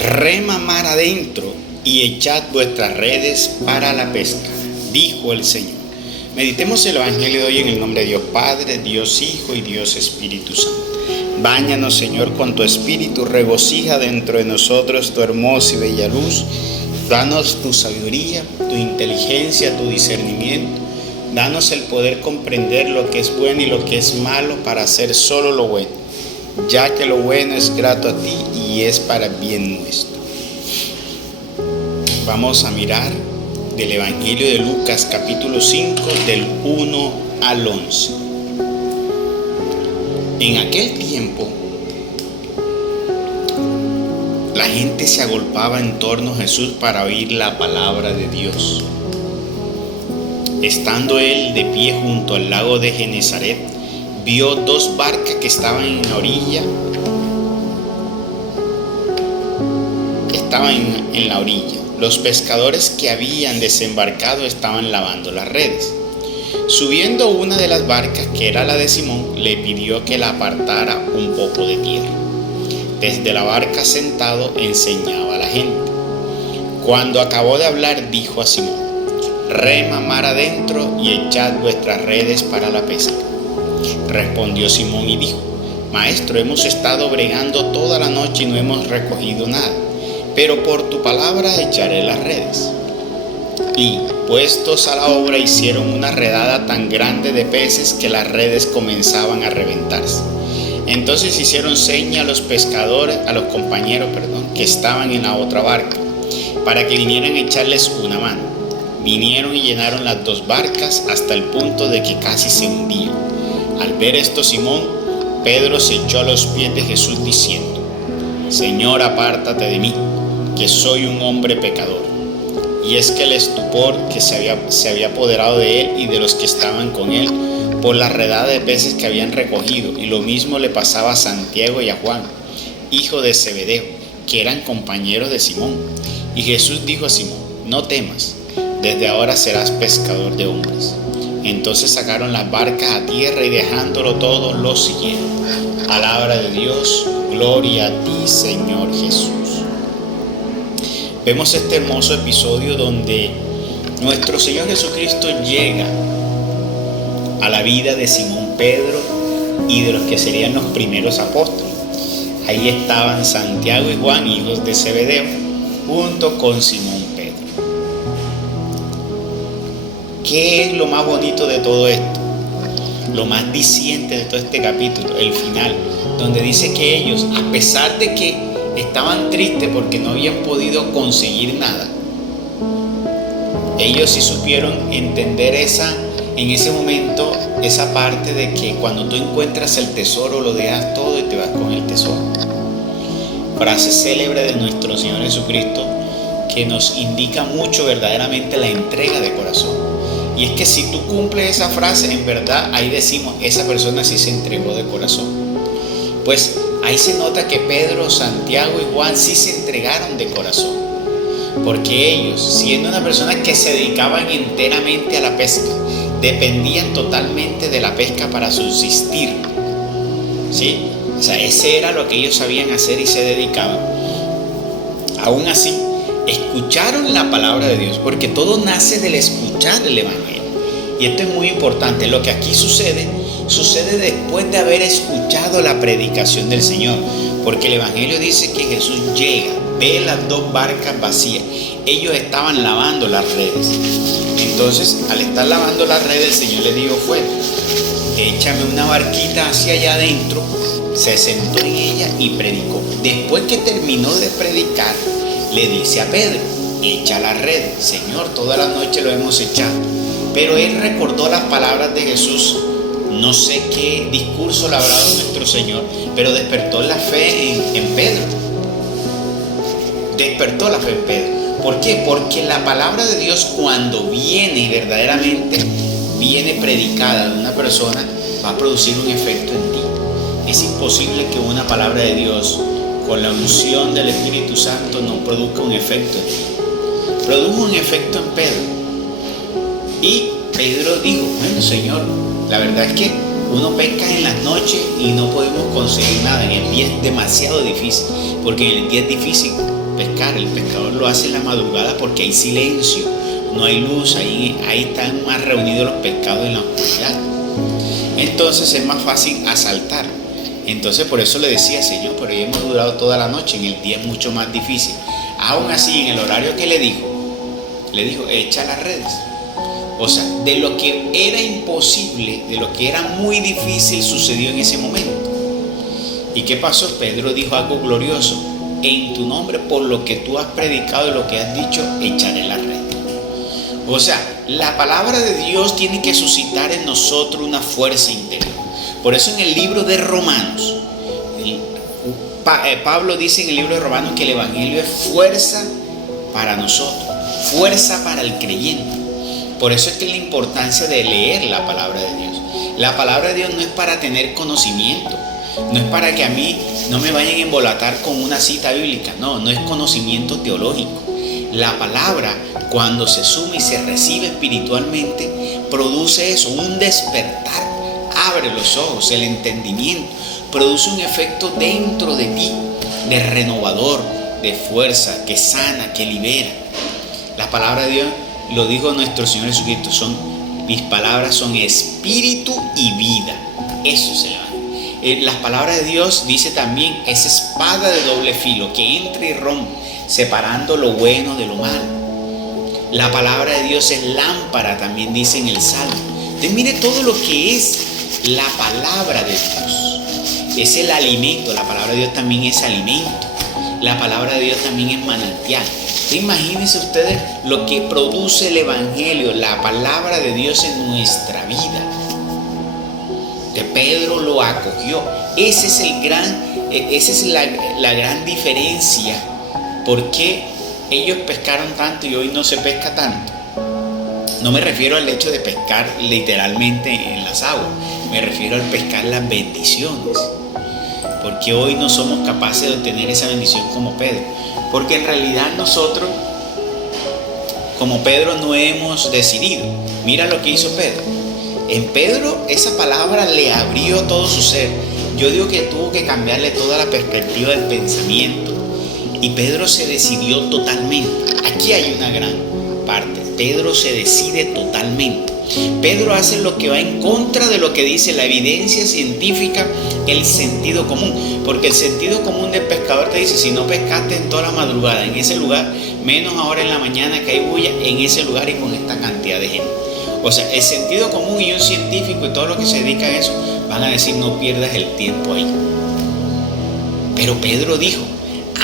Rema mar adentro y echad vuestras redes para la pesca, dijo el Señor. Meditemos el Evangelio de hoy en el nombre de Dios Padre, Dios Hijo y Dios Espíritu Santo. Báñanos, Señor, con tu Espíritu, regocija dentro de nosotros tu hermosa y bella luz. Danos tu sabiduría, tu inteligencia, tu discernimiento. Danos el poder comprender lo que es bueno y lo que es malo para hacer solo lo bueno, ya que lo bueno es grato a ti y es para bien nuestro. Vamos a mirar del Evangelio de Lucas capítulo 5 del 1 al 11. En aquel tiempo la gente se agolpaba en torno a Jesús para oír la palabra de Dios. Estando él de pie junto al lago de Genesaret, vio dos barcas que estaban en la orilla. Los pescadores que habían desembarcado estaban lavando las redes. Subiendo una de las barcas, que era la de Simón, le pidió que la apartara un poco de tierra. Desde la barca sentado enseñaba a la gente. Cuando acabó de hablar, dijo a Simón: rema mar adentro y echad vuestras redes para la pesca. Respondió Simón y dijo: Maestro, hemos estado bregando toda la noche y no hemos recogido nada, pero por tu palabra echaré las redes. Y, puestos a la obra, hicieron una redada tan grande de peces que las redes comenzaban a reventarse. Entonces hicieron seña a los pescadores, a los compañeros, que estaban en la otra barca, para que vinieran a echarles una mano. Vinieron y llenaron las dos barcas hasta el punto de que casi se hundían. Al ver esto, Simón Pedro se echó a los pies de Jesús diciendo: Señor, apártate de mí, que soy un hombre pecador. Y es que el estupor que se había apoderado de él y de los que estaban con él por la redada de peces que habían recogido, y lo mismo le pasaba a Santiago y a Juan, hijo de Zebedeo, que eran compañeros de Simón. Y Jesús dijo a Simón: no temas, desde ahora serás pescador de hombres. Entonces sacaron las barcas a tierra y dejándolo todo, lo siguieron. Palabra de Dios, gloria a ti, Señor Jesús. Vemos este hermoso episodio donde nuestro Señor Jesucristo llega a la vida de Simón Pedro y de los que serían los primeros apóstoles. Ahí estaban Santiago y Juan, hijos de Zebedeo, junto con Simón Pedro. ¿Qué es lo más bonito de todo esto? Lo más diciente de todo este capítulo, el final, donde dice que ellos, a pesar de que estaban tristes porque no habían podido conseguir nada, ellos sí supieron entender en ese momento esa parte de que cuando tú encuentras el tesoro, lo dejas todo y te vas con el tesoro. Frase célebre de nuestro Señor Jesucristo que nos indica mucho verdaderamente la entrega de corazón. Y es que si tú cumples esa frase, en verdad ahí decimos: esa persona sí se entregó de corazón. Pues ahí se nota que Pedro, Santiago y Juan sí se entregaron de corazón, porque ellos, siendo una persona que se dedicaban enteramente a la pesca, dependían totalmente de la pesca para subsistir, ¿sí? O sea, ese era lo que ellos sabían hacer y se dedicaban. Aún así, escucharon la palabra de Dios, porque todo nace del escuchar el Evangelio. Y esto es muy importante. Lo que aquí sucede después de haber escuchado la predicación del Señor, porque el Evangelio dice que Jesús llega, ve las dos barcas vacías. Ellos estaban lavando las redes. Entonces, al estar lavando las redes, el Señor le dijo: échame una barquita hacia allá adentro. Se sentó en ella y predicó. Después que terminó de predicar, le dice a Pedro: echa la red. Señor, toda la noche lo hemos echado. Pero él recordó las palabras de Jesús. No sé qué discurso le habrá dado nuestro Señor, pero despertó la fe en Pedro. Despertó la fe en Pedro. ¿Por qué? Porque la palabra de Dios, cuando viene y verdaderamente viene predicada de una persona, va a producir un efecto en ti. Es imposible que una palabra de Dios con la unción del Espíritu Santo no produzca un efecto en ti. Produjo un efecto en Pedro. Y Pedro dijo: bueno, Señor, la verdad es que uno pesca en las noches y no podemos conseguir nada. En el día es demasiado difícil, porque en el día es difícil pescar. El pescador lo hace en la madrugada porque hay silencio, no hay luz, ahí están más reunidos los pescados en la oscuridad. Entonces es más fácil asaltar. Entonces por eso le decía: Señor, pero ya hemos durado toda la noche, en el día es mucho más difícil. Aún así, en el horario que le dijo, echa las redes. O sea, de lo que era imposible, de lo que era muy difícil, sucedió en ese momento. ¿Y qué pasó? Pedro dijo algo glorioso: en tu nombre, por lo que tú has predicado y lo que has dicho, echaré la red. O sea, la palabra de Dios tiene que suscitar en nosotros una fuerza interior. Por eso en el libro de Romanos, Pablo dice en el libro de Romanos que el Evangelio es fuerza para nosotros, fuerza para el creyente. Por eso es que la importancia de leer la palabra de Dios. La palabra de Dios no es para tener conocimiento, no es para que a mí no me vayan a embolatar con una cita bíblica, no es conocimiento teológico. La palabra, cuando se suma y se recibe espiritualmente, produce eso, un despertar, abre los ojos, el entendimiento, produce un efecto dentro de ti, de renovador, de fuerza, que sana, que libera. La palabra de Dios, lo dijo nuestro Señor Jesucristo, mis palabras son espíritu y vida. Eso es el Evangelio. Las palabras de Dios, dice también, es espada de doble filo, que entra y rompe, separando lo bueno de lo malo. La palabra de Dios es lámpara, también dice en el Salmo. Entonces mire todo lo que es la palabra de Dios. Es el alimento, la palabra de Dios también es alimento. La palabra de Dios también es manantial. Imagínense ustedes lo que produce el Evangelio, la palabra de Dios en nuestra vida. Que Pedro lo acogió. Esa es la gran diferencia. ¿Por qué ellos pescaron tanto y hoy no se pesca tanto? No me refiero al hecho de pescar literalmente en las aguas, me refiero al pescar las bendiciones. Porque hoy no somos capaces de obtener esa bendición como Pedro. Porque en realidad nosotros, como Pedro, no hemos decidido. Mira lo que hizo Pedro. En Pedro esa palabra le abrió todo su ser. Yo digo que tuvo que cambiarle toda la perspectiva del pensamiento. Y Pedro se decidió totalmente. Aquí hay una gran parte. Pedro se decide totalmente. Pedro hace lo que va en contra de lo que dice la evidencia científica, el sentido común. Porque el sentido común del pescador te dice: si no pescaste en toda la madrugada en ese lugar, menos ahora en la mañana que hay bulla, en ese lugar y con esta cantidad de gente. O sea, el sentido común y un científico y todo lo que se dedica a eso van a decir: no pierdas el tiempo ahí. Pero Pedro dijo: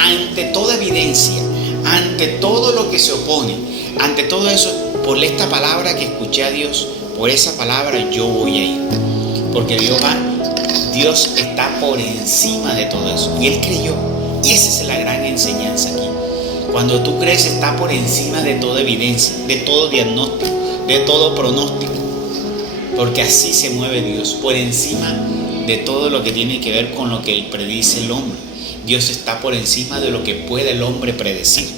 ante toda evidencia, ante todo lo que se opone, ante todo eso, por esta palabra que escuché a Dios, por esa palabra yo voy a ir. Porque Dios está por encima de todo eso. Y él creyó. Y esa es la gran enseñanza aquí. Cuando tú crees, está por encima de toda evidencia, de todo diagnóstico, de todo pronóstico. Porque así se mueve Dios, por encima de todo lo que tiene que ver con lo que él predice el hombre. Dios está por encima de lo que puede el hombre predecir.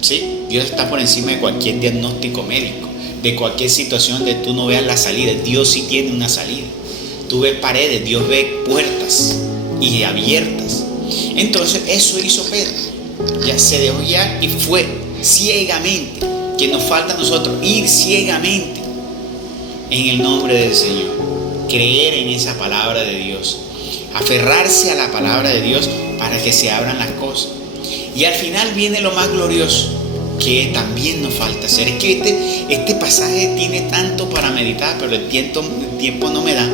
¿Sí? Dios está por encima de cualquier diagnóstico médico, de cualquier situación donde tú no veas la salida. Dios sí tiene una salida. Tú ves paredes, Dios ve puertas y abiertas. Entonces eso hizo Pedro. Ya se dejó guiar y fue ciegamente. Que nos falta a nosotros ir ciegamente en el nombre del Señor. Creer en esa palabra de Dios. Aferrarse a la palabra de Dios para que se abran las cosas. Y al final viene lo más glorioso, que también nos falta hacer. Es que este pasaje tiene tanto para meditar, pero el tiempo no me da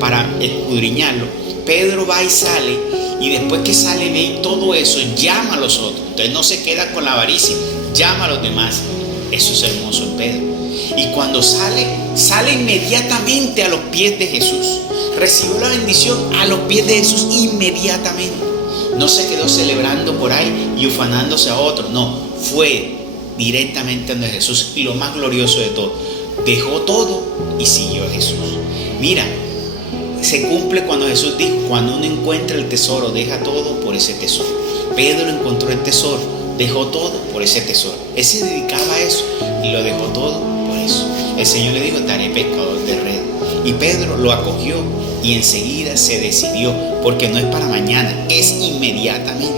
para escudriñarlo. Pedro va y sale, y después que sale, ve todo eso, llama a los otros. Entonces no se queda con la avaricia, llama a los demás. Eso es hermoso en Pedro. Y cuando sale inmediatamente a los pies de Jesús. Recibió la bendición a los pies de Jesús inmediatamente. No se quedó celebrando por ahí y ufanándose a otros. No, fue directamente ante Jesús. Y lo más glorioso de todo, dejó todo y siguió a Jesús. Mira, se cumple cuando Jesús dijo: cuando uno encuentra el tesoro, deja todo por ese tesoro. Pedro encontró el tesoro, dejó todo por ese tesoro. Él se dedicaba a eso y lo dejó todo por eso. El Señor le dijo: te haré pescador de red. Y Pedro lo acogió y enseguida se decidió, porque no es para mañana, es inmediatamente.